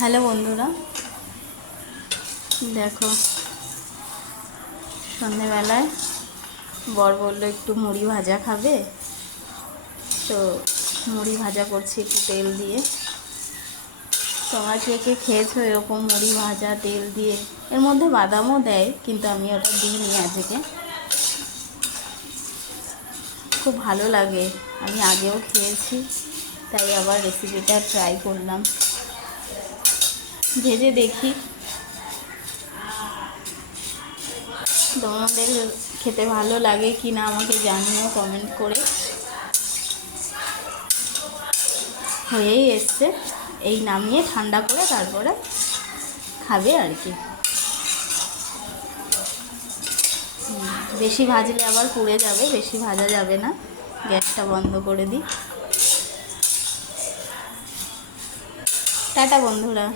Hello বন্ধুরা, দেখো সন্ধেবেলায় বর বললো একটু মুড়ি ভাজা খাবে, তো মুড়ি ভাজা করছি একটু তেল দিয়ে। তোমরা কে কে খেয়েছো এরকম মুড়ি ভাজা তেল দিয়ে? এর মধ্যে বাদামও দেয়, কিন্তু আমি ওটা দিইনি আজকে। খুব ভালো লাগে, আমি আগেও খেয়েছি, তাই আবার রেসিপিটা ট্রাই করলাম। ভেজে দেখি তোমাদের খেতে ভালো লাগে কি না আমাকে জানিও কমেন্ট করে। হয়েই এসছে, এই নামিয়ে ঠান্ডা করে তারপরে খাবে আর কি। বেশি ভাজলে আবার পুড়ে যাবে, বেশি ভাজা যাবে না। গ্যাসটা বন্ধ করে দিই। টাটা বন্ধুরা।